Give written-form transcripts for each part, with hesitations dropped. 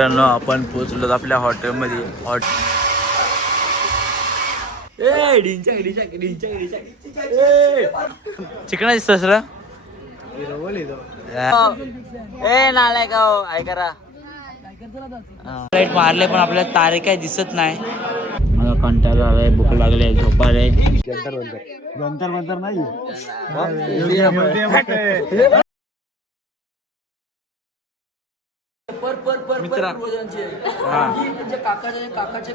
आपण पोहोचलो आपल्या हॉटेलमध्ये. चिकन दिसतोस रे? नालाय का ऐ करा लाईट मारले पण आपल्याला तारे काही दिसत नाही. मला कंटाळा आलाय, भूक लागली, झोपायला. नंतर नाही मित्रा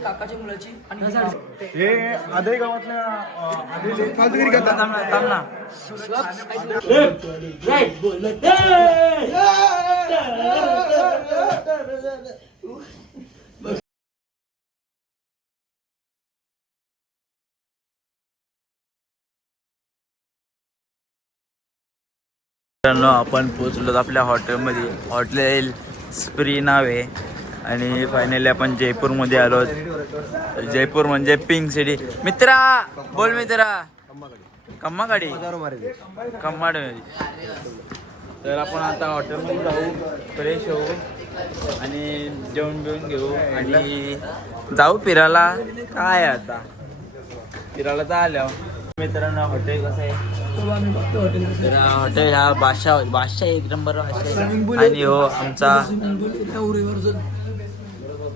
काकाच्या मुलाची आणि हे आदे गावातल्या आपण पोहोचलो आपल्या हॉटेलमध्ये. हॉटेल स्प्री नाव आहे आणि फायनली आपण जयपूरमध्ये आलो. जयपूर म्हणजे पिंक सिटी. मित्रा बोल मित्रा. कम्मा गाडी कम्माड. तर आपण आता हॉटेलमध्ये जाऊ, फ्रेश होऊ आणि जेवण बिवून घेऊ आणि जाऊ फिरायला. काय आता फिरायला तर आल्या. मित्रांनो हॉटेल कसं आहे? हॉटेल हा बादशाह एक नंबर आणि हो आमचा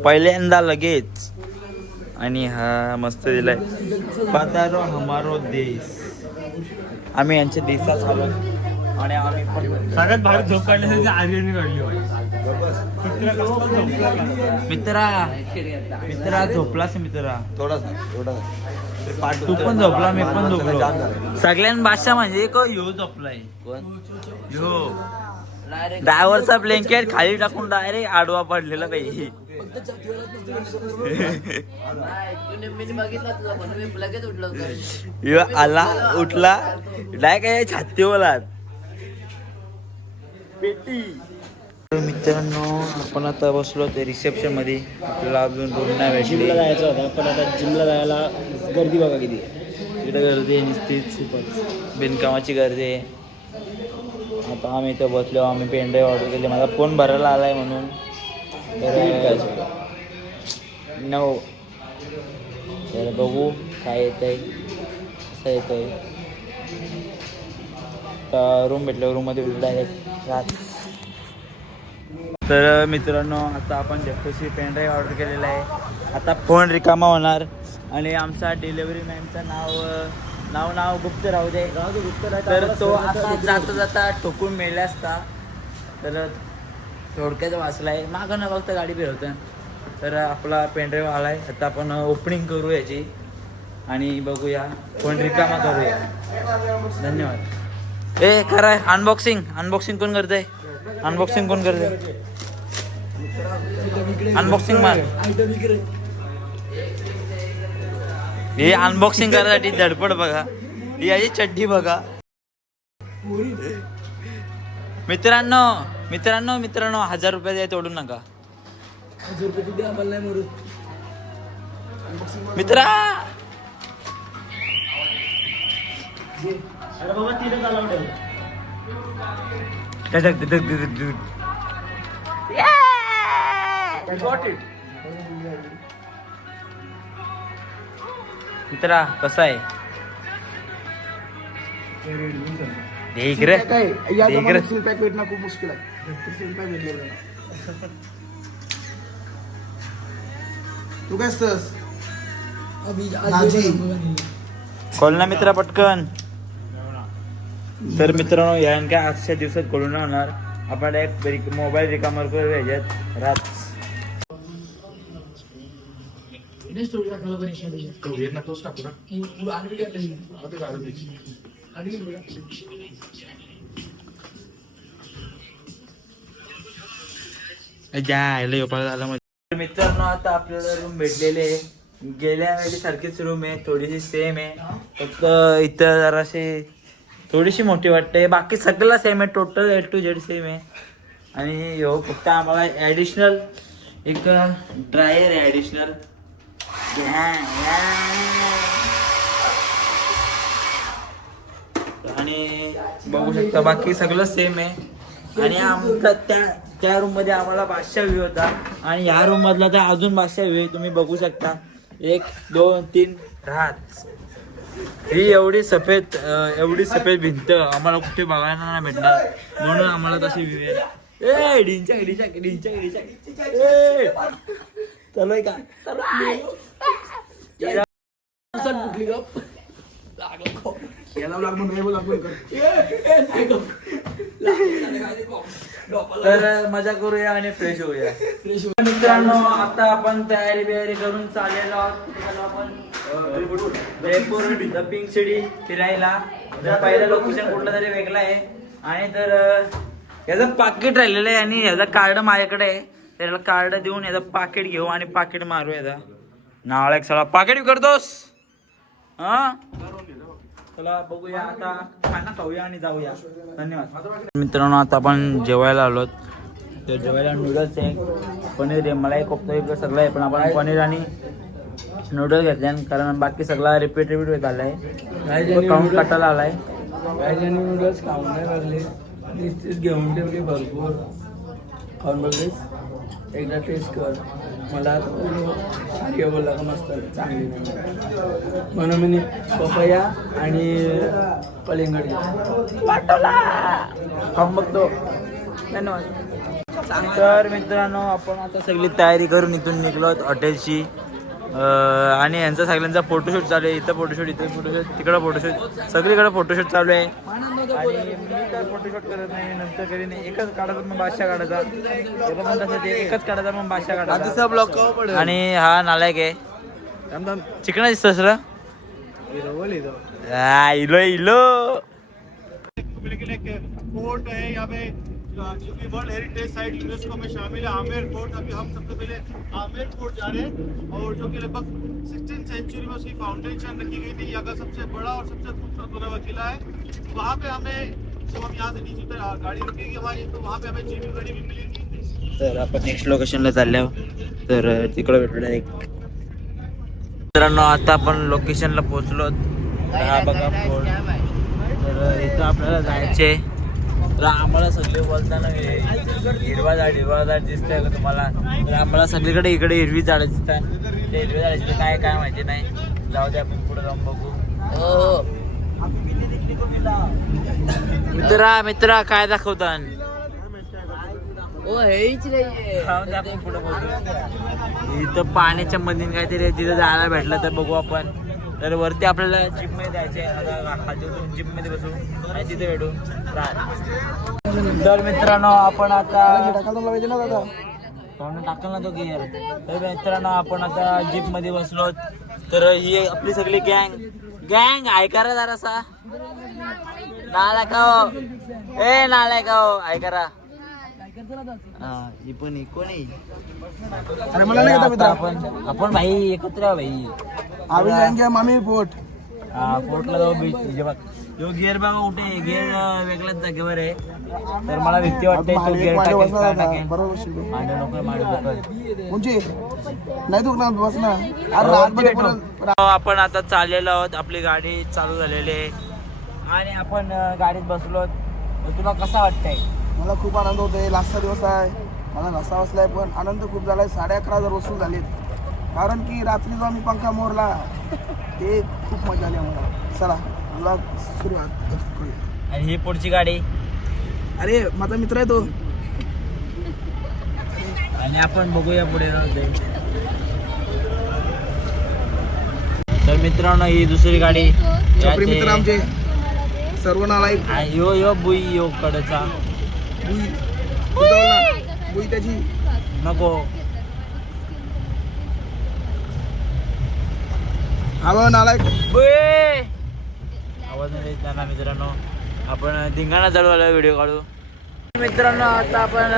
पहिल्यांदा लगेच. आणि हा मस्त दिलाय पधारो हमारो देश. आम्ही यांच्या देशात आलो आणि आम्ही पण सगळ्यात बाहेर झोप काढण्यासाठी आर्यनने काढली. मित्रा झोपलास मित्रा? थोडा तू पण झोपला, मी पण झोपलो. सगळ्यां भाषा म्हणजे ह्यो झोपलाय. ह्यो ड्रायव्हरचा ब्लँकेट खाली टाकून डायरेक्ट आडवा पडलेला पाहिजे. आला उठला डायरेक्ट छातीवर पेटी. मित्रांनो आपण आता बसलो ते रिसेप्शन मध्ये. आपल्याला अजून रूम नाही भेटली. जिमला जायचं होतं पण आता जिमला जायला गर्दी बघा किती आहे. इकडे गर्दी आहे नुसतीच, बिनकामाची गर्दी आहे. आता आम्ही इथं बसलो. आम्ही पेनड्राईव्ह ऑर्डर केली. माझा फोन भरायला आलाय म्हणून. तर 9 तर बघू काय येतंय, कसं येतंय. तर रूम भेटलं, रूममध्ये डायरेक्ट राहत. तर मित्रांनो आता आपण झेप्टोची पेनड्राईव्ह ऑर्डर केलेला आहे. आता फोन रिकामा होणार आणि आमचा डिलिव्हरी मॅनचं नाव गुप्त राहू दे. तर तो आता जाता ठोकून मेला असता. तर थोडक्यात वाचलाय, मागं न बघता गाडी फिरवतं. तर आपला पेनड्राईव्ह आलाय. आता आपण ओपनिंग करू याची आणि बघूया, फोन रिकामा करूया. धन्यवाद. खरं अनबॉक्सिंग कोण करतंय? अनबॉक्सिंग मार. हे अनबॉक्सिंग करायसाठी धडपड बघा. ही याची चड्डी बघा. मित्रांनो 1000 रुपये तोडू नका मित्रा. मित्रा कसा आहे? पॅक भेटणं खूप मुश्किल आहे. तू काय असतस? खोल ना मित्रा पटकन. तर मित्रांनो यांच्या आजच्या दिवसात खोलून होणार. आपण एक मोबाईल रिकामा करू याच्यात रात. मित्रांनो आता आपल्याला रूम भेटलेले आहे. गेल्या वेळी सारखीच रूम आहे, थोडीशी सेम आहे. फक्त इथं जराशी थोडीशी मोठी वाटते. बाकी सगळं सेम आहे. Total A to Z same आहे. आणि हो फक्त आम्हाला ॲडिशनल एक ड्रायर आहे ॲडिशनल. आणि बघू शकता बाकी सगळं सेम आहे. आणि आमचा त्या रूम मध्ये आम्हाला 500 व्ह्यू होता आणि ह्या रूम मधला तर अजून 500 व्ह्यू तुम्ही बघू शकता. 1 2 3 राहत ही एवढी सफेद भिंत आम्हाला कुठे बघायला नाही भेटणार म्हणून आम्हाला तशी व्ह्यू आहे. ए डिंचक चालू का तर मजा करूया आणि फ्रेश होऊया. मित्रांनो आता आपण तयारी करून चाललेलो आहोत आपण जयपूर द पिंक सिटी फिरायला. तर पहिलं लोकेशन कुठलं तरी वेगळं आहे आणि तर याचं पाकिट राहिलेलं आहे आणि याचं कार्ड माझ्याकडे आहे. त्याला कार्ड देऊन याचं पाकिट घेऊ आणि पाकिट मारू. याचा नाळा एक सगळा पाकिट करतोस हा. चला बघूया आता खाना खाऊया आणि जाऊया. धन्यवाद. मित्रांनो आता आपण जेवायला आलोत. तर जेवायला नूडल्स आहे, पनीर आहे, मलाई कोफ्ता सगळं आहे. पण आपण पनीर आणि नूडल्स घेतले कारण बाकी सगळा रिपीट होत आलाय. खाऊन कटाला आलाय. आणि नूडल्स खाऊन नाही लागले, निश्चित घेऊन ठेवले भरपूर. खाऊन बघलेस एकदा टेस्ट कर. मला बोलला का मस्त चांगली नाही म्हणून मी पपया आणि कलिंगड खाऊन बघतो. धन्यवाद. तर मित्रांनो आपण आता सगळी तयारी करून इथून निघलो हॉटेलची आणि यांचा सगळ्यांचा फोटोशूट चालू आहे. इथं फोटोशूट, इथं फोटोशूट, तिकडं फोटोशूट, सगळीकडे फोटोशूट चालू आहे. आणि मी तर फोटोशूट करत नाही, नंतर कधी नाही. एकच काढायचा मग बादशाह काढायचा, पण तसं ते एकच काढायचा मग बादशाह काढायचा. आणि हा नालायक आहे चिकना दिसतो सर. इलो फोर्ट है यहाँ पे जो कि वर्ल्ड हेरिटेज साइट यूनेस्को में शामिल है, आमेर फोर्ट. अभी हम सबसे पहले आमेर फोर्ट जा रहे हैं और जो कि लगभग 16th सेंचुरी में उसकी फाउंडेशन रखी गई थी. यहाँ का सबसे बड़ा और सबसे खूबसूरत बना हुआ किला है. वहाँ पे हमें जब हम यहाँ से नीचे उतर गाड़ी रुकेगी हमारी तो वहाँ पे हमें जीपी गाड़ी भी मिलेगी. तर आपण नेक्स्ट लोकेशनला चाललो तर तिकडं भेटूया एक. मित्रांनो आता आपण लोकेशनला पोहोचलो. हा बघा फोर्ट. तर इथं आपल्याला जायचे. तर आम्हाला सगळे बोलताना हिरवा झाड दिसतंय का तुम्हाला. तर आम्हाला सगळीकडे इकडे हिरवी झाडं दिसतात. ते हिरवी झाडाची काय माहिती नाही. जाऊ दे आपण पुढे जाऊन बघू. मित्रा काय दाखवतात. आपण पुढे बघू. इथं पाण्याच्या मध्ये काहीतरी तिथं जायला भेटलं तर बघू आपण. तर वरती आपल्याला जिम मध्ये जायचंय. जिम मध्ये बसू आणि तिथे भेटू. तर मित्रांनो आपण आता टाकल ना तो गिअर. तर मित्रांनो आपण आता जीप मध्ये बसलो. तर ही आपली सगळी गँग ऐकारा जरासा. नालायकाओ ऐकारा. ही पण कोणी आपण भाई एकत्र भाई मामी फोर्ट. फोर्टला जाऊ बीच. जो गिअर बघा कुठे गिअर वेगळ्याच जागेवर आहे. तर मला भीती वाटते तो गिअर टाकेल. आपण आता चाललेलो आहोत. आपली गाडी चालू झालेली आहे आणि आपण गाडीत बसलो. तुला कसं वाटतंय. मला खूप आनंद होतोय. लास्टचा दिवस आहे. मला घसा बसलाय पण आनंद खूप झालाय. 11:30 वसूल झालेत कारण की रात्री जो आम्ही पंखा मोरला ते खूप मजा आली आम्हाला. चला मला सुरुवात. आणि ही पुढची गाडी. अरे माझा मित्र आहे तो. आणि आपण बघूया पुढे जाऊ. तर मित्रांनो ही दुसरी गाडी. मित्र आमचे सर्व नालायक. यो बुई यो कडचा बुई त्याची नको. हवं नालायक आवाज नाही देत ना. मित्रांनो आपण धिंगाणा चालू व्हिडिओ काढू. मित्रांनो आता आपण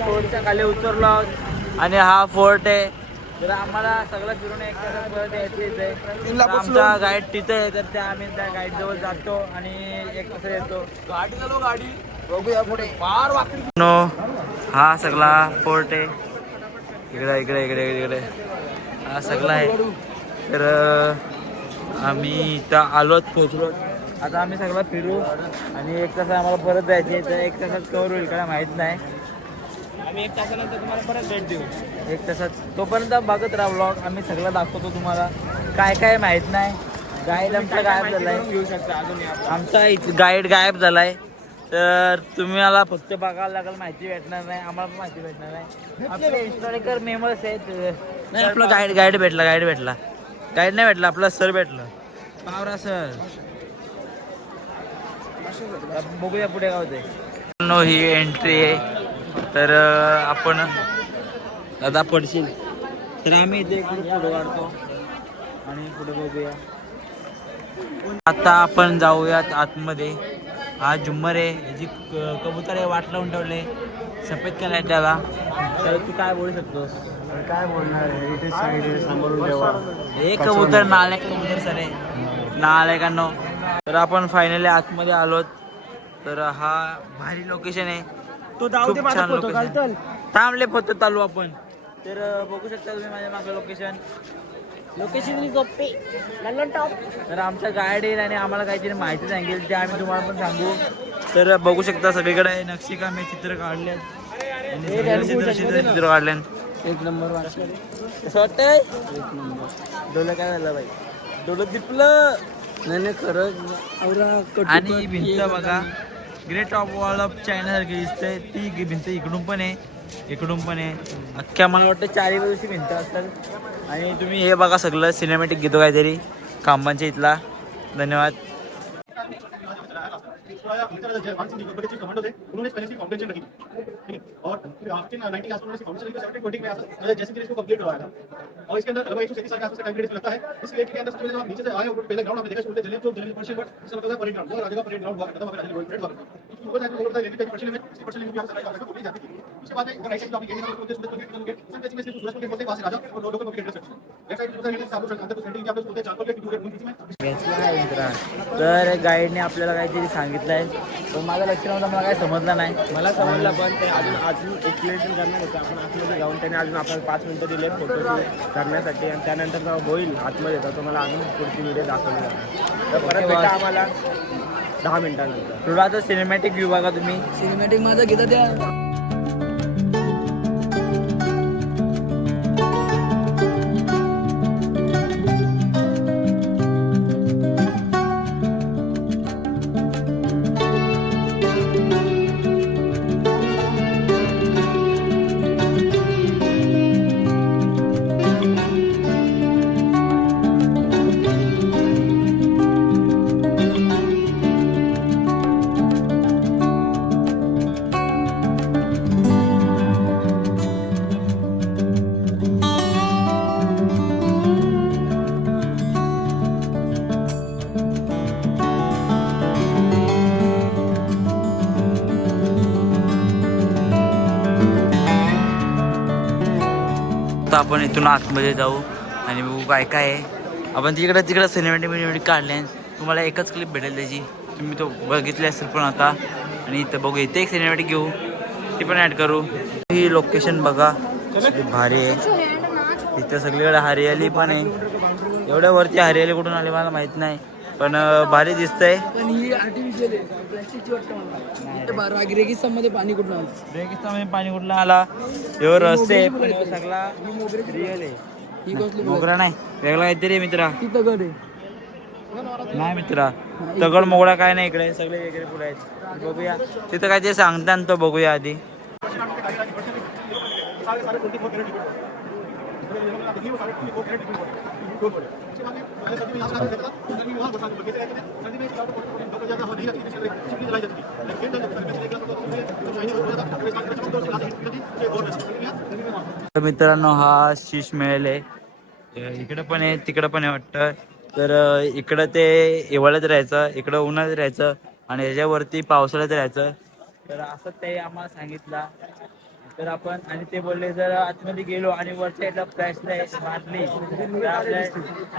फोर्टच्या खाली उतरलो आहोत आणि हा फोर्ट आहे. तर आम्हाला सगळं फिरून एकदा परत यायचं. आमचा गाईड तिथं आहे तर त्या आम्ही त्या गाईड जवळ जातो आणि एक कसं येतो. गाडी चालू गाडी बघूया पुढे. हा सगळा फोर्ट आहे. इकडे हा सगळा आहे. तर आम्ही इथं आलोत पोचलो. आता आम्ही सगळं फिरू आणि 1 तास आम्हाला परत जायचे, तर 1 तासात कवर होईल का माहीत नाही. आम्ही 1 तासानंतर तुम्हाला परत भेट देऊ. 1 तासात तोपर्यंत बघत राहा व्लॉग. आम्ही सगळं दाखवतो तुम्हाला. काय काय माहीत नाही. गाईड आमचा गायब झालाय. घेऊ शकता अजून आमचा गाईड गायब झालाय, तर तुम्हाला फक्त बघायला लागेल, माहिती भेटणार नाही. आम्हाला पण माहिती भेटणार नाही. आपले हिस्टॉरिकल मेमरीज आहेत. नाही आपला गाईड भेटला. गाईड नाही भेटला, आपला सर भेटला, पावरा सर. बघूया पुढे काय होते. ही एंट्री आहे, तर आपण दादा पडशील तर आम्ही इथे फोटो काढतो आणि पुढे बघूया. आता आपण जाऊयात आतमध्ये. हा झुम्मर आहे, याची कबूतर आहे, वाट लावून ठेवले सफेद कलर त्याला. तर तू काय बोलू शकतोस? काय बोलणार, हेरिटेज साईड आहे, समोरून ठेवा. हे कबूतर नालायक कबूतर सर आहे, नालायकांनो. तर आपण फायनली आतमध्ये आलोत. तर हा भारी लोकेशन आहे, खूप छान लोकेशन. थांबले फोटो चालू आपण. तर बघू शकता तुम्ही माझ्या मागे लोकेशन टॉप. तर आमचा गाईड येईल आणि आम्हाला काहीतरी माहिती सांगेल, ते आम्ही तुम्हाला पण सांगू. तर बघू शकता सगळीकडे नक्षीकाम चित्र काढले आणि चित्र काढले. 1 नंबर कसं वाटतंय? 1 नंबर. डोलं काय झालं बाई? डोलं दिपलं. नाही खरंच. आणि भिंत बघा, great of wall of China सारखी दिसते. ती भिंत इकडून पण आहे, इकडून पण आहे. अख्ख्या मला वाटतं 4 बाजूची भिंत असतात. आणि तुम्ही हे बघा, सगळं सिनेमॅटिक घेतो काहीतरी खांबांच्या इथला. धन्यवाद. कमांडो थे, उन्होंने पहले से फाउंडेशन रखी थी, ठीक है, और फिर आफ्टर 90 के आसपास फाउंडेशन रखी, 1720 में आसपास जैसे कि इसको कंप्लीट करवाया था. और इसके अंदर लगभग 137 साल के आसपास टाइम पीरियड लगता है. इस लेक के अंदर सबसे पहले जब आप नीचे से आए ऊपर पहले ग्राउंड में देखा स्कूल दिल्ली तो दिल्ली पर्शियन बट इसका मतलब परेड ग्राउंड, वो राजा का परेड ग्राउंड हुआ करता था, वहां पे परेड हुआ करता था. ऊपर जाके बोलता है लेकिन पर्शियन में पर्शियन लेक भी आप सारा आपको जाती थी. उसके बाद एक राइट साइड पे आप ये देखो सूरज के गेट, सब बेसिक में सूरज के गेट बोलते हैं, वहां से राजा और लोगों को गेट सेक्शन. लेफ्ट साइड पे साबू शांत तो सेंटिंग आप बोलते हैं चार गेट, 2 गेट बीच में. घेतला आहे मित्रा. तर गाईडने आपल्याला काहीतरी सांगितलंय, पण माझं लक्ष नव्हतं, मला काय समजलं नाही. मला समजलं, पण ते अजून एक्सप्लेनेशन करणार होतं. आपण आतमध्ये जाऊन त्याने अजून आपल्याला 5 मिनिटं दिले फोटोशूट करण्यासाठी, आणि त्यानंतर जेव्हा होईल आतमध्ये येतात तो मला अजून पुढची व्हिडिओ दाखवली जाते. तर परत भेटा आम्हाला 10 मिनिटांनंतर. थोडा आता सिनेमॅटिक व्ह्यू बघा तुम्ही. सिनेमॅटिक माझा घेता द्या. तर आपण इथून आतमध्ये जाऊ आणि बघू काय काय आहे. आपण तिकडे सिनेमॅटिक काढले. तुम्हाला एकच क्लिप भेटेल त्याची, तुम्ही तो बघितले असेल पण आता. आणि इथं बघू, इथे एक सिनेमॅटिक घेऊ, ती पण ॲड करू. ही लोकेशन बघा किती भारी आहे. इथं सगळीकडे हरियाली पण आहे. एवढ्या वरती हरियाली कुठून आली मला माहित नाही, पण भारी दिसतंय. आणि ही आर्टिफिशियल आहे, प्लास्टिकची वाटतं मला. इथं रेगिस्तानमध्ये पाणी कुठून आलं? रेगिस्तानमध्ये पाणी कुठलं आला? एवढं रस्ते आहे, पण ह्यो सगळा रिअल आहे. ही कसली मोगरा नाही, वेगळा काहीतरी आहे मित्रा. ती दगड आहे. नाही मित्रा, दगड मोगळा काय नाही, इकडे सगळे वेगळे फुलं आहेत. बघूया तिथं काय ते सांगतात, तो बघूया आधी. तर मित्रांनो, हा शीश महल आहे. इकडं पण आहे, तिकडं पण आहे वाटतं. तर इकडं ते हिवाळ्यात राहायचं, इकडं उन्हाळ्यात राहायचं आणि ह्याच्यावरती पावसाळ्यात राहायचं. तर असं ते आम्हाला सांगितलं. तर आपण, आणि ते बोलले जर आतमध्ये गेलो आणि वरच्या एकदा फ्लॅश लाईट मारली तर आपल्या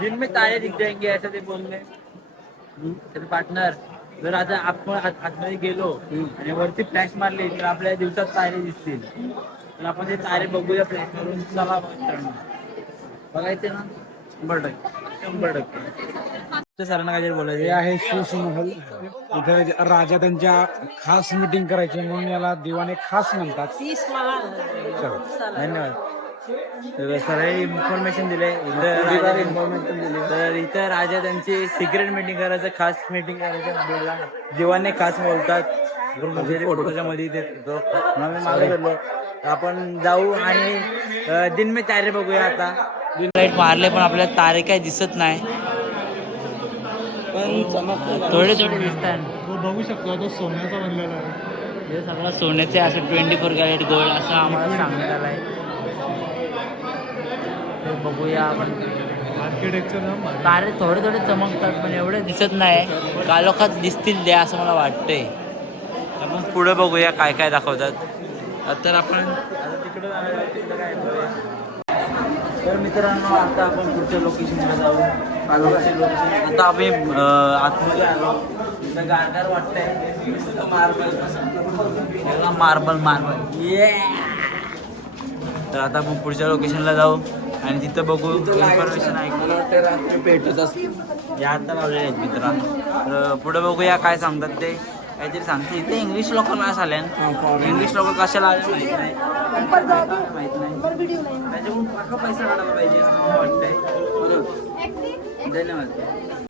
दिन में तारे दिख जाएंगे, असं ते बोलले. तर पार्टनर, जर आता आपण आतमध्ये गेलो आणि वरती फ्लॅश मारली तर आपल्या दिवसात तारे दिसतील. तर आपण ते तारे बघूया फ्लॅश मारून. चला बघायचे ना. सरांना काहीतरी बोलायचं हे आहे शिवमहल. इथं राजा त्यांच्या खास मीटिंग करायची म्हणून याला दिवाने खास म्हणतात. धन्यवाद. तर सर इन्फॉर्मेशन दिले तर इथं राजा त्यांची सिक्रेट मीटिंग करायचं, खास मीटिंग करायचं दिवाने खास बोलतात. फोटोच्या मध्ये मागे गेलो आपण जाऊ आणि दिन में तारे बघूया. आता लाईट मारले पण आपल्याला तारे काही दिसत नाही, पण थोडे थोडे दिसतात. बघू शकतो तो सोन्याचा बनलेला आहे. हे सगळं सोन्याचे असं 24 कॅरेट गोल्ड असं आम्हाला सांगण्यात आलं आहे. बघूया आपण. आर्किटेक्चर तारे थोडे थोडे चमकतात पण एवढे दिसत नाही. कालोखात दिसतील द्या असं मला वाटतंय. आपण पुढे बघूया काय काय दाखवतात. तर आपण तिकडे काय बघूया. तर मित्रांनो आता आपण पुढच्या लोकेशनला जाऊ. आता आम्ही आतमध्ये आलो. इथं गारगार वाटतंय. मार्बल मार्बल ये. तर आता आपण पुढच्या लोकेशनला जाऊ आणि तिथं बघू इन्फॉर्मेशन ऐकू भेटत असते. या आता लावलेले आहेत मित्रा. तर पुढे बघूया काय सांगतात ते. काहीतरी सांगते इथे इंग्लिश लोक काय झाले. इंग्लिश लोक कशाला आले माहित नाही. त्याच्याकडून पैसा काढायला पाहिजे असं मला वाटतंय. धन्यवाद.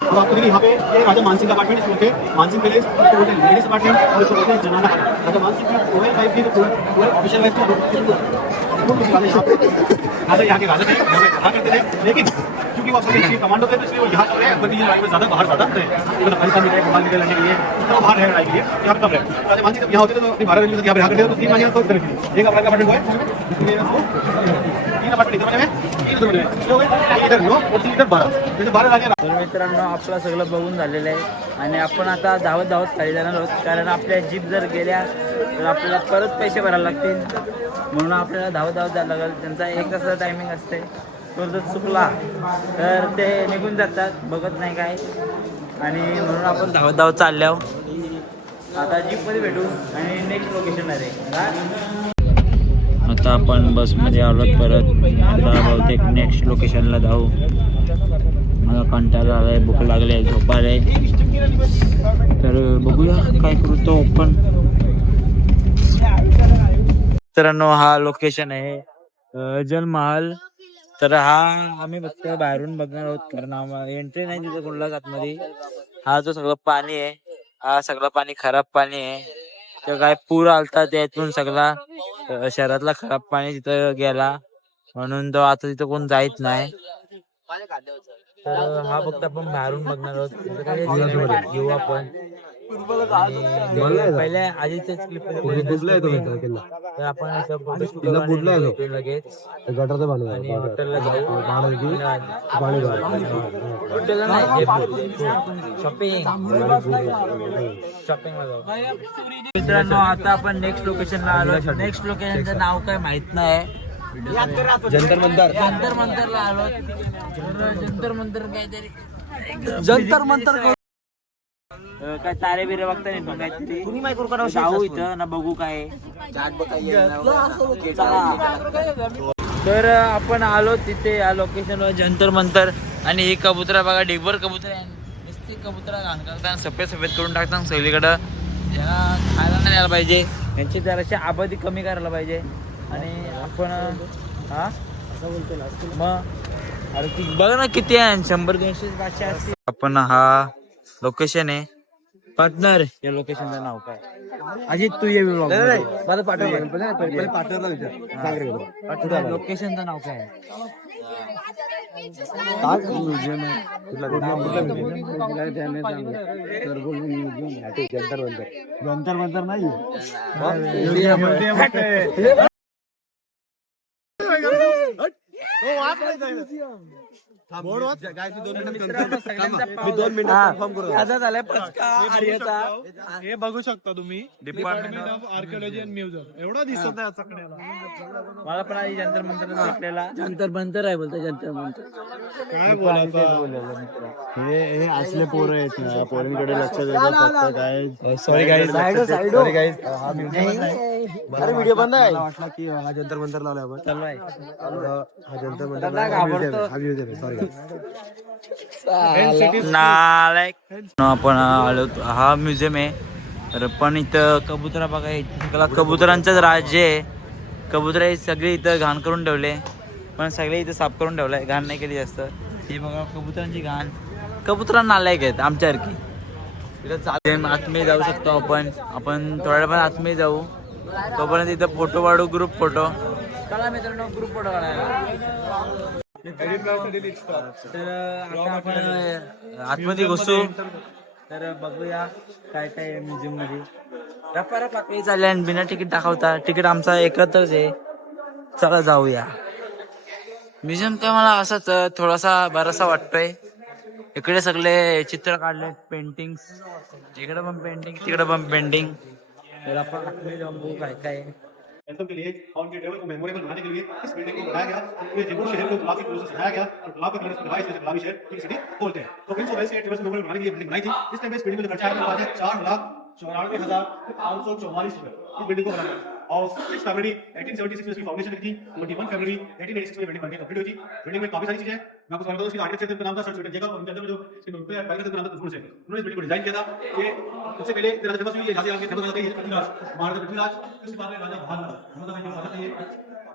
तो आपको देखिए यहाँ पे ये राजा मानसिंह का अपार्टमेंट इसको बोलते हैं मानसिंह पैलेस, इसको बोलते हैं लेडीज अपार्टमेंट और इसको बोलते हैं जनाना अपार्टमेंट. राजा मानसिंह की रोयल वाइफ की पूरे ऑफिशियल वाइफ राजा यहाँ के राजा थे, यहाँ पे रहा करते थे. लेकिन क्योंकि वो अपने चीफ कमांडो थे तो इसलिए वो यहाँ चल रहे हैं. बल्कि राजा ज्यादा बाहर ज्यादा थे. मतलब अफगानिस्तान में भोपाल निकल रहने के लिए तो बाहर रह रहे के लिए यहाँ पे कम रहे. राजा मानसिंह जब यहाँ होते थे तो अपनी 12 दिन यहाँ पे रहा करते थे. तो 3 महीने तो इधर थी. एक अपार्टमेंट हुआ है इसलिए 3 अपार्टमेंट इधर बने हैं, 3 उधर बने हैं. इधर 9 और 3 इधर 12. जैसे 12 राजा. तर मित्रांनो आपलं सगळं बघून झालेलं आहे आणि आपण आता धावत धावत खाली जाणार आहोत. कारण आपल्या जीप जर गेल्या तर आपल्याला परत पैसे भरायला लागतील. म्हणून आपल्याला धावत धावत जायला लागेल. त्यांचा 1 तासाचा टायमिंग असते. तो जर चुकला तर ते निघून जातात, बघत नाही काय. आणि म्हणून आपण धावत धावत चालल्यावर आता जीपमध्ये भेटू आणि नेक्स्ट लोकेशन आहे. आता आपण बसमध्ये आलो परत. आता बहुतेक नेक्स्ट लोकेशनला जाऊ. मला कंटाळा आलाय, भूक लागली आहे, झोपायला. तर बघूया काय करू तो आपण. मित्रांनो हा लोकेशन आहे जलमहल. तर हा आम्ही फक्त बाहेरून बघणार आहोत कारण आम्हाला एंट्री नाही तिथे कुठलाच आतमध्ये. हा जो सगळं पाणी आहे हा सगळं पाणी खराब पाणी आहे. तर काय पूर आलता त्यातून सगळा शहरातला खराब पाणी तिथं गेला म्हणून तो आता तिथं कोण जायत नाही. तर हा फक्त आपण बाहेरून बघणार आहोत. घेऊ आपण पहिले आधीच क्लिप तर आपण लगेच हॉटेलला जाऊ. हॉटेलला नाही शॉपिंग शॉपिंगला जाऊ. मित्रांनो आता आपण नेक्स्ट लोकेशनला आलो. नेक्स्ट लोकेशनचं नाव काय माहित नाही. जंतर मंतरला आलो. जंतर मंतर काहीतरी जंतर मंतर काय तारे बिरे बघता नाही पण काहीतरी जाऊ इथं ना बघू काय. तर आपण आलो तिथे या लोकेशनवर जंतर मंतर. आणि ही कबुतरा बघा ढिगभर कबूतर आहे. नुसती कबुतरा घाण करतात, सफेद सफेद करून टाकतात सगळीकडं. याला खायला नाही द्यायला पाहिजे. यांची जराशी आबादी कमी करायला पाहिजे. आणि आपण हा असं बोलतो मग अरे ती बघ ना किती आहे 100-200 500 असतील. आपण हा लोकेशन आहे पार्टनर. या लोकेशनचं नाव काय अजित तू ये लोकेशनचं नाव काय जंतर मंतर नाही. हे बघू शकता तुम्ही department of archaeology and museum. एवढा दिसत आहे याचा. मला पण आधी जंतर मंतर आपल्याला जंतर मंतर आहे बोलतो. जंतर मंतर काय बोलायचं. हे असले पोरं आहेत ना, पोरांकडे लक्ष द्यायचं फक्त काय. सॉरी गाईज हा म्युझियम नाही. अरे व्हिडिओ बंद आहे. वाटला की हा जंतर मंतर लावलाय आपण चालू आहे. हा जंतर मंतर सॉरी नालायक. आपण आलो हा म्युझियम आहे तर पण इथं कबुतरा बघा इथं कबुतरांचाच राज्य आहे. कबुतर हे सगळे इथं घाण करून ठेवले पण सगळे इथं साफ करून ठेवलंय घाण नाही केली जास्त. हे बघा कबुतरांची घाण. कबुतरांना नालायक आहेत आमच्यासारखी. इथं आतमध्ये जाऊ शकतो आपण थोड्या वेळ पण आतमध्ये जाऊ तोपर्यंत इथं फोटो काढू ग्रुप फोटो. चला मित्रांनो ग्रुप फोटो काढायला. तर आता आपण आतमध्ये घुसू तर बघूया काय काय आहे म्युझियम मध्ये. रपा काही चालले आणि बिना तिकीट दाखवता. तिकीट आमचा एकत्रच आहे. चला जाऊया. म्युझियम काय मला असाच थोडासा बरासा वाटतोय. इकडे सगळे चित्र काढले पेंटिंग्स. इकडे पण पेंटिंग तिकडे पण पेंटिंग. तर आपण आतमध्ये जाऊन बघू काय काय आहे. वेलकम के लिए और उनके ट्रेवल को मेमोरेबल बनाने के लिए इस बिल्डिंग को बनाया गया. पूरे जयपुर शहर को गुलाब के फूलों से सजाया गया और गुलाब के कलर से लगाए गुलाबी शहर की सिटी बोलते हैं. तो प्रिंस ऑफ वेल्स के ट्रेवल्स को मेमोरेबल बनाने के लिए बिल्डिंग बनाई थी. इस टाइम पे इस बिल्डिंग में खर्चा आया था 4,94,544 रुपए इस बिल्डिंग को बनाने में. और 6 फरवरी 1876 में इसकी फाउंडेशन लगी थी. 21 फरवरी 1886 में बिल्डिंग बनकर कंप्लीट हुई थी. बिल्डिंग में काफी सारी चीजें मैं आपको बता दूं. इसका आर्किटेक्चर का नाम था सर स्वीडन जगह. उनके अंदर जो इसके उनके पहले का नाम था से उन्होंने इस बिल्डिंग को डिजाइन किया था. ये सबसे पहले राजा फेमस हुई. ये राजा आगे फेमस हो गई पृथ्वीराज महाराजा पृथ्वीराज. उसके बाद में राजा भानुराज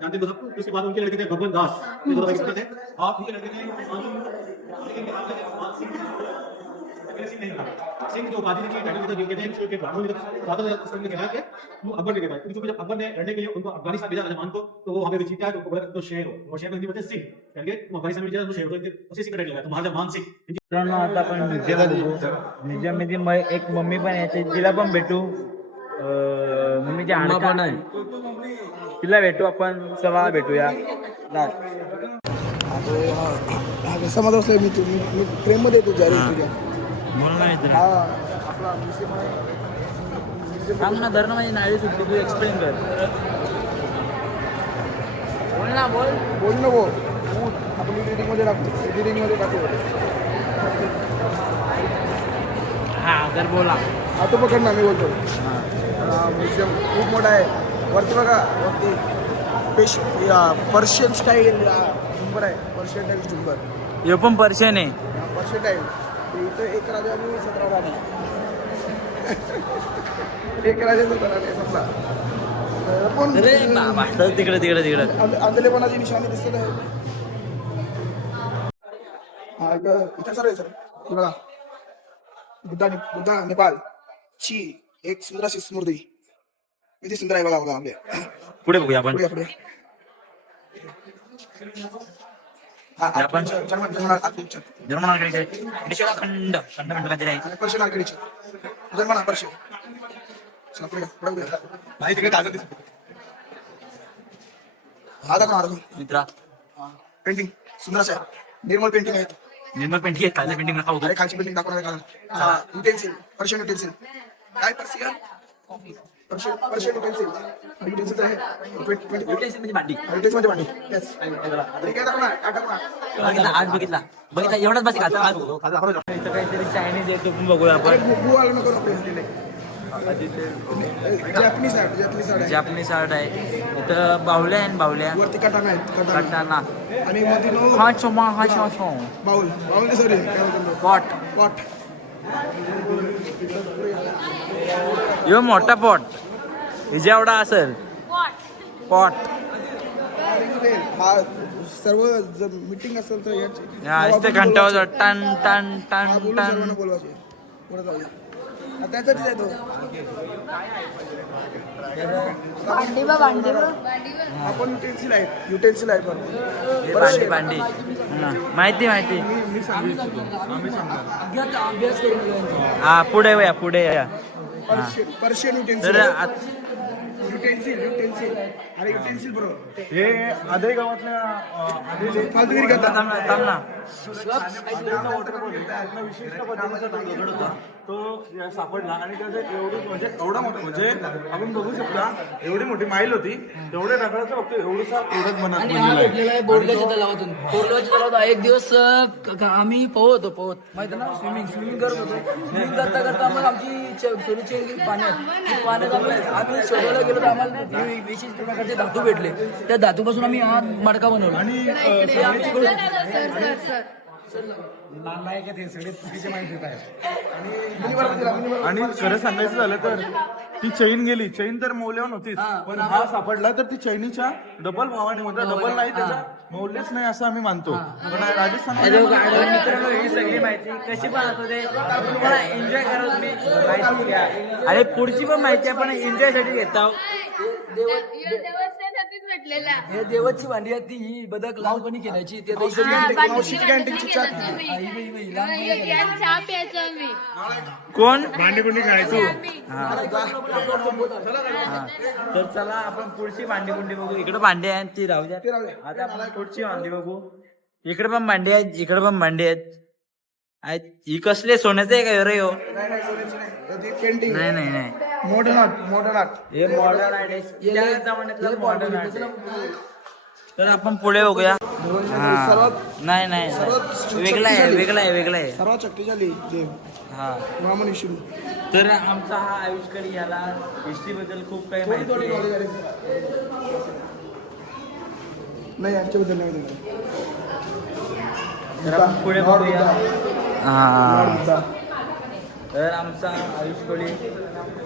जानते हो सब. उसके बाद उनके लड़के थे भगवान दास. ये दोनों भाई थे. और उनके लड़के थे सिंह जो उपाधि थी टाइटल जिनके थे के ब्राह्मण ने ज्यादा उसने कहना कि वो अकबर ने कहा क्योंकि जब अकबर ने लड़ने के लिए उनको अफगानिस्तान भेजा राजमान को तो वो हमें जीता तो बोला तो शेर हो और शेर में हिंदी बोलते सिंह कहेंगे तो अफगानिस्तान में भेजा तो शेर होते उसी सिंह का टाइटल तो महाराजा मान सिंह. मित्रांनो आता आपण म्युझियम मध्ये एक मम्मी पण आहे तिला पण भेटू. मम्मीची हाडं पण आहे तिला भेटू आपण. चला भेटूया. कसा माझा असला मी प्रेम मध्ये तुझ्या तुझ्या सांग ना. धरणं माझी नाळी सुटली. तू एक्सप्लेन कर. बोल ना बोल. बोल नको आपण एडिटिंग मध्ये टाकू. हा तर बोला. आता पकड ना मी बोलतो. म्युझियम खूप मोठा आहे. वरती बघा वरती पर्शियन स्टाईल झुंबर आहे. पर्शियन टाईल झुंबर. हे पण पर्शियन आहे. Persian tile. इथं एक राजा आणि 17 राणी. एक राजा 17 राणी समजा. पण तिकडे आंधळेपणाची निशाणी दिसत आहे. हा इथं सर आहे सर. हे बघा बुद्धा नेपाळ ची एक सुंदर अशी स्मृती. किती सुंदर आहे बघा. बघा पुढे बघूया आपण. पुढे आपण जर्मन आर्किटेक्चर. जर्मन आर्किटेक्चर खंड काहीतरी आहे. Persian architecture. German Persian. चला पुढे नाही तिकडे ताजं दिसत. हा दाखवा मित्रा पेंटिंग सुंदर असं निर्मल पेंटिंग आहेत. निर्मल पेंटिंग आहे. खालच्या पेंटिंग नका अरे खालची पेंटिंग दाखवणार का. युटेन्सिल पर्शियन युटेन्सिल. काय पर्शियन युटेन्सिल. युटेन्सिल आहे. म्हणजे भांडी. युटेन्सिल मध्ये भांडी. येस. काय दाखवणार. आज बघितला एवढाच बस. इथं काहीतरी चायनीज आहे तो पण बघूया आपण. गु आलं नको जॅपनीज आर्ट आहे. इथं बाहुल्या आहे. बाहुल्या वरती कटाना आहेत. कटाना आणि मध्ये बाउल सॉरी पॉट. यो मोठा पॉट हिच्या एवढा असेल. पॉट हा सर्व जर मीटिंग असेल तर इथे घंटा टन टन टन टन. बोलवायचे. पुढे जाऊया. त्यासाठी जायचो. आपण युटेन्सिल आहे भांडी माहिती हा पुढे या. पर्शियन युटेन्सिल. अरे युटेन्सिल बरोबर. हे आदे गावातल्या फालतूगिरी करतात. थांब ना. तो सापडला आणि त्याचं एवढं म्हणजे एवढा मोठा म्हणजे आपण बघू शकता एवढी मोठी माईल होती तेवढ्या दगडाचं फक्त एवढंसा प्रोडक्ट आणि हा भेटलेला आहे बोरगाच्या तलावातून. बोरगाच्या तलावात एक दिवस आम्ही पोहत माहिती ना, स्विमिंग करत होतो. स्विमिंग करता करता मग आमची सोनीची पाण्यात आम्ही शोधायला गेलो तर आम्हाला विशेष प्रकारचे धातू भेटले. त्या धातूपासून आम्ही हा मडका बनवला. आणि आणि खरं सांगायचं झालं तर ती चैन गेली, चैन तर मौल्यवान होतीच, पण हा सापडला तर ती चैनीच्या डबल भावाने म्हणजे डबल नाही, त्याचा मौल्यच नाही असं आम्ही मानतो. पण राजस्थान मित्रांनो ही सगळी माहिती कशी पाहत होते तुम्हाला एन्जॉय करा, तुम्ही माहिती घ्या आणि पुढची पण माहिती आपण एन्जॉय साठी घेतो. हे देवाची भांडी आहे ती, ही बदक लहानपणी खेळायची. ते कोण भांडीकुंडी खेळायचो. तर चला आपण पुढची भांडी कुंडी बघू. इकडे भांडी आहेत ती राहू द्या. आता आपण पुढची भांडी बघू. इकडे पण भांडी आहेत, इकडे पण भांडी आहेत. ही कसले सोन्याचं आहे का रे हो? नाही नाही नाही मॉडर्न आर्ट हे मॉडर्न आहे, त्या जमान्यातलं मॉडर्न आहे. तर आपण पुढे बघूया. हा. नाही नाही वेगळा आहे. सर्वात शक्तिशाली देव हा. ब्राह्मण विष्णू. तर आमचा हा आयुष्यकारी याला हिस्ट्री बद्दल खूप काही माहिती आहे. नाही यांच्याबद्दल नाही. तर आपण पुढे बघूया. हा. तर आमचा आयुष्यकारी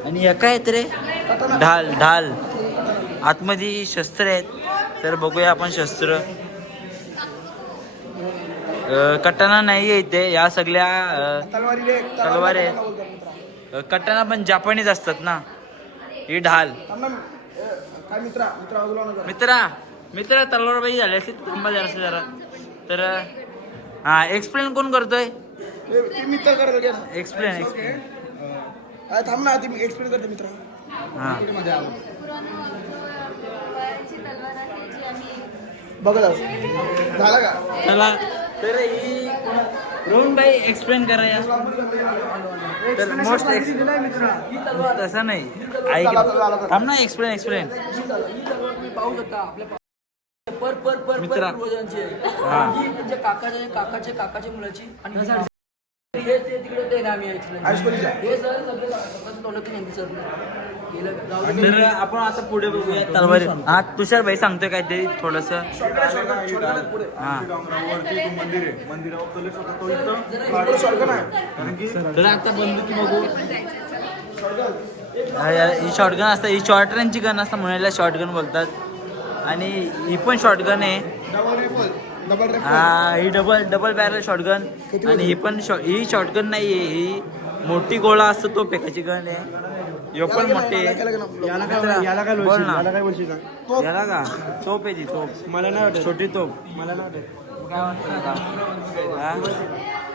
आणि हे काय आहेत रे? ढाल आतमध्ये शस्त्र आहेत. तर बघूया आपण शस्त्र. कटाना नाही आहे इथे, या सगळ्या तलवार आहेत. कटाना पण जापानीज असतात ना. ही ढाल. काय मित्रा तलवार पाहिजे झाली असते थांबा जरा. तर हा एक्सप्लेन कोण करतोय? मित्र करतो. एक्सप्लेन थांब ना, मी एक्सप्लेन करतो मित्र. हा बघत झाला का? चला तर ही रोहन भाई एक्सप्लेन करा या. तर मोस्ट तसं नाही ऐक थांब ना. एक्सप्लेन तुम्ही पाहू शकता आपल्या पर मित्रा. पूर्वजांची आहे. हा. ही त्यांच्या काकाच्या मुलाची आणि हे ते तिकडे ते नामी एक्सप्लेन. हे सर सगळे काकाच्या तोंडातून यांनी सर गेलं जाऊ दे. तर आपण आता पुढे बघूया तलवारी. हा तुषार भाई सांगतोय काहीतरी थोडस. हा मंदिरावर कलश होता तो इथं. कारण की तर आता बंदुकी बघू. ही शॉर्टगन असतात, ही शॉर्ट रेंजची गन असतात म्हणून शॉर्टगन बोलतात. आणि ही पण शॉर्टगन आहे. हा ही डबल बॅरल शॉटगन. आणि ही पण ही शॉटगन नाहीये, ही मोठी गोळा असतो तो फेकायची गन आहे. यो पण मोठी आहे. बोल ना. याला का तोप आहे ती तोप. मला नाही वाटत छोटी तोप. मला नाही वाटत.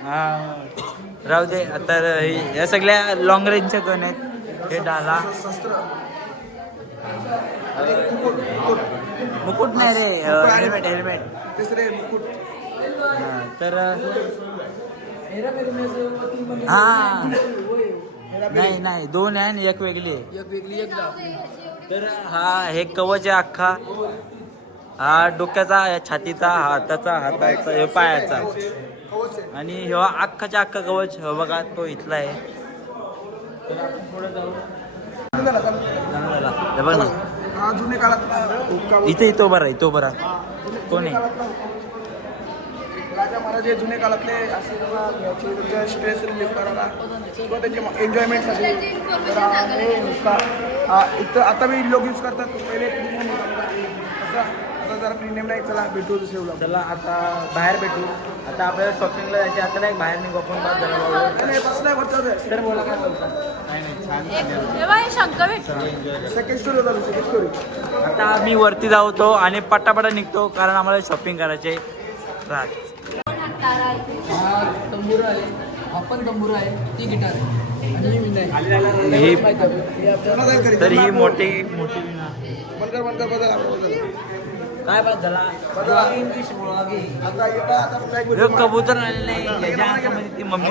हा राहू दे. आता या सगळ्या लॉंग रेंजच्या गन आहेत. हे डाला मुकुट नाही रे, हेल्मेट. तर हा नाही दोन आहे आणि एक वेगळी आहे. तर हा हे कवच आहे अख्खा. हा डोक्याचा, छातीचा, हाताचा, हे पायाचा. आणि हे अख्खाच्या अख्खा कवच हे बघा तो इथला आहे. तर आपण पुढे जाऊ. बघ ना जुने काळात इथे तो बरा कोण आहे? राजा महाराज जुने काळातले असे घ्यायचे स्ट्रेस रिलीफ करायला किंवा त्यांचे एन्जॉयमेंटसाठी. इथं आता मी लोक यूज करतात. पहिले असं आता जरा प्रीमियम नाही. चला भेटू सेवला. चला आता बाहेर भेटू. आता आपल्याला शॉपिंगला जायचे. आता नाही बाहेर निघू आपण. तर बोला काय बोलता? सेकंड स्टोरी होता. Second story. आता आम्ही वरती जाऊतो आणि पटापटा निघतो कारण आम्हाला शॉपिंग करायचे. हा तंबुरा आहे, हा पण तंबुरा आहे, ती गिटार आहे आणि ही विंड आहे. तर ही मोठी बनकर बदल. काय बात झाला ह्यो कबूतर आलेला आहे याच्या हातामध्ये ती मम्मी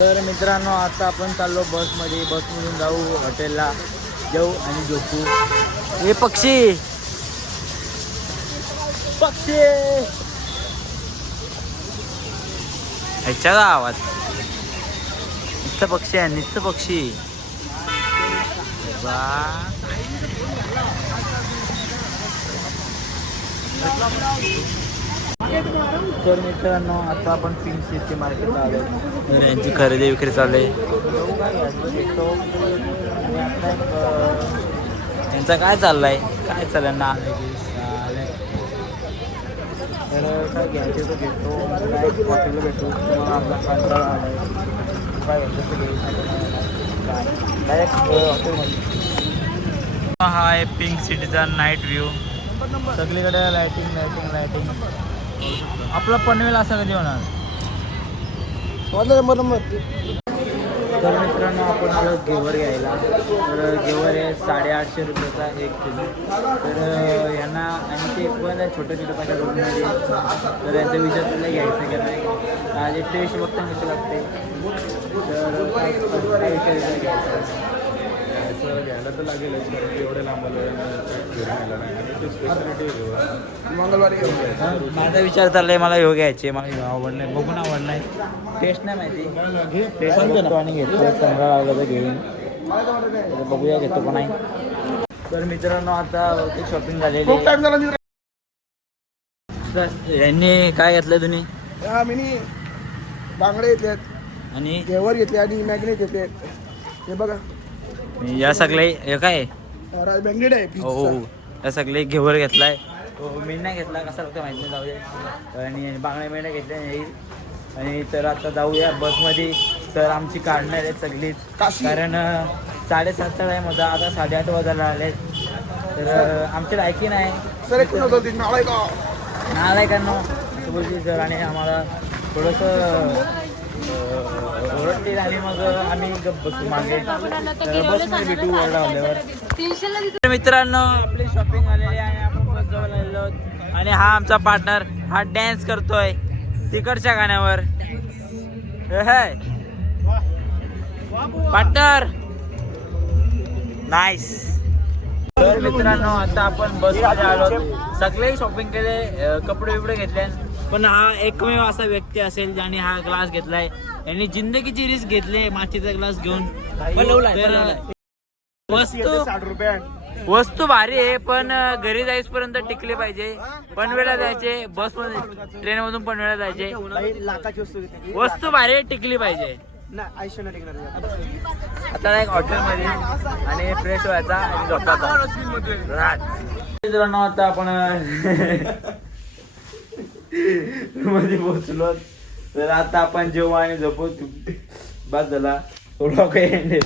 तर मित्रांनो आता आपण चाललो बसमध्ये बसमधून जाऊ हॉटेलला जाऊ आणि झोपू हे पक्षी पक्षी ह्याच्या गावात नुसतं पक्षी आहे नुसतं पक्षी तर मित्रांनो आता आपण पिंक सिटी मार्केटला आलो तर यांची खरेदी विक्री चालू आहे यांचा काय चाललंय काय चाललंय ना तर काय घ्यायचे तर घेतो हॉटेलला भेटू तुम्हाला आपला कंटाळा आलाय काय घ्यायचं तर डायरेक्ट हॉटेलमध्ये हा आहे पिंक सिटीचा नाईट व्ह्यू सगळीकडे लायटिंग लायटिंग लायटिंग आपला पनवेल असं कधी होणार तर मित्रांनो आपण आलो घेवर घ्यायला तर घेवर आहे 850 रुपयाचा 1 किलो तर यांना आणि ते पण छोट्या छोट्या पाहिजे रोडमध्ये तर यांचा विचार तुला घ्यायचं की नाही माझे टेस्ट बघता कशी लागते तर काय विचार घ्यायचा घ्यायला तर लागेलच कारण एवढे लांब मंगळवारी माझा विचार चाललाय मला ह्यो घ्यायचे मला आवडलाय बघून आवडलाय टेस्ट नाही माहिती टेस्ट बघतो आणि घेतो चांगला लागला तर घेईन बघूया घेतो पण नाही तर मित्रांनो आता शॉपिंग झालेली तर यांनी काय घेतलं तुम्ही मिनी बांगडे घेतलेत आणि घेवर घेतले आणि मॅग्नेट घेतले हे बघा या सगळे हे काय मॅग्नेट आहे हो या सगळे घेवर घेतलाय तो मी नाही घेतला कसा लागतो माहिती नाही जाऊ दे आणि बांगड्या मेंढ्या घेतल्या येईल आणि तर आता जाऊया बसमध्ये तर आमची काढणार आहेत सगळीच कारण 7:30चा टाईम होता आता 8:30 वाजायला आले तर आमची लायकी नाही सर नालायकांना असं बोलते सर आणि आम्हाला थोडंसं ओरडतील आणि मग आम्ही गप्प बसू मागे बसमध्ये भेटू ओरडा मित्रांनो आपली शॉपिंग आलेली आहे आपण बस जवळ आलेलो आणि हा आमचा पार्टनर हा डॅन्स करतोय तिकडच्या गाण्यावर पार्टनर नाईस तर मित्रांनो आता आपण बसमध्ये आलो सगळे शॉपिंग केले कपडे बिपडे घेतले पण हा एकमेव असा व्यक्ती असेल ज्याने हा ग्लास घेतलाय यांनी जिंदगीची रिस्क घेतली मातीचा ग्लास घेऊन वस्तू भारी आहे पण घरी जाईस पर्यंत टिकले पाहिजे पनवेळला जायचे बस मध्ये ट्रेन मधून पनवेळला जायचे वस्तू भारी टिकली पाहिजे आता एक हॉटेल मध्ये आणि फ्रेश व्हायचा आणि झोपायचा मित्रांनो आता आपण मध्ये पोहोचलो तर आता आपण जेवू आणि झोपू बाद झाला थोडा काही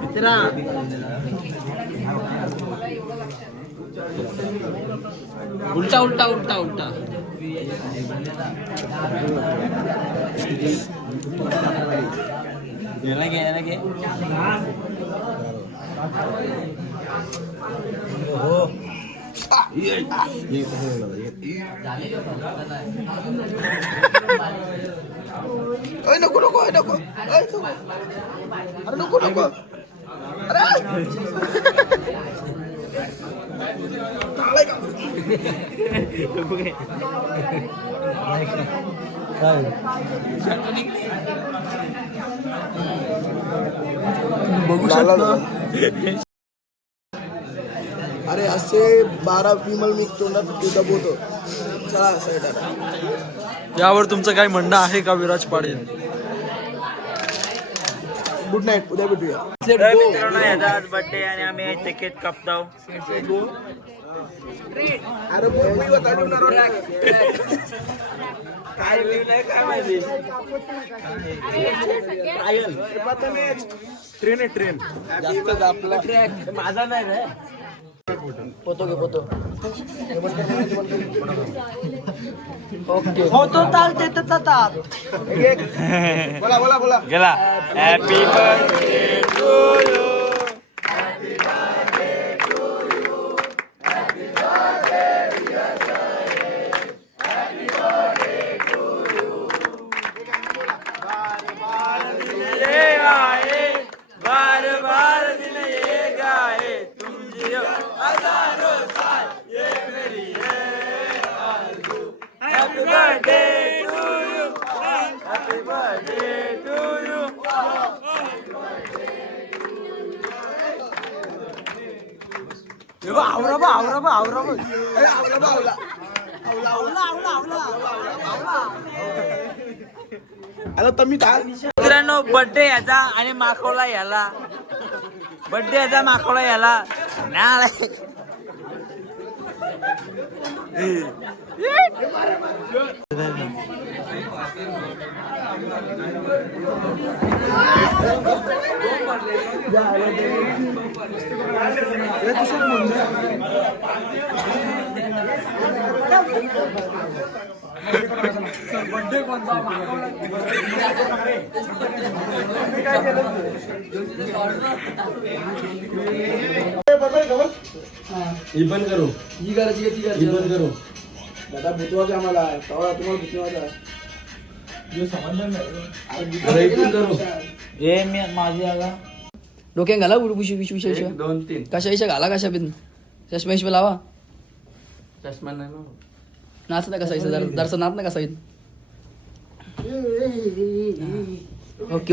मित्रा उलटा उलटा उलटा उलटा घे नको नको नको अरे नको नको अरे बघू शकता अरे असे 12 विमल मी तोंडात दबवतो चला साईड यावर तुमचं काय म्हणणं आहे का विराज पाटील? गुड नाईट उद्या भेटूया मित्रांनो याचा आज बर्थडे आणि आम्ही इथे केक कापतो अरे मुंबई होता काय नाही काय माहिती ट्रेन आहे ट्रेन जास्त आपला माझा नाही रे पोतो घे पोतो ओके गेला हॅपी बर्थडे टू यू बार बार दिन ये गाए तुम जियो हजारों साल ये मेरी है आरज़ू happy birthday to you happy birthday to you मित्रांनो बर्थडे याचा आणि माखवला याला बर्थडे याचा माखवला याला नाही ही करायची का ती करायची दादा भूतवाच आम्हाला तेव्हा तुम्हाला भूतवाचा हे मी माझी आगा डोक्यात घाला बुडबुशी विषय 2 3 कशा विषय घाला कशा बिन चष्मा विषय लावा चष्मा नाही ना नाच ना कसा जरसा नाच ना कसा ओके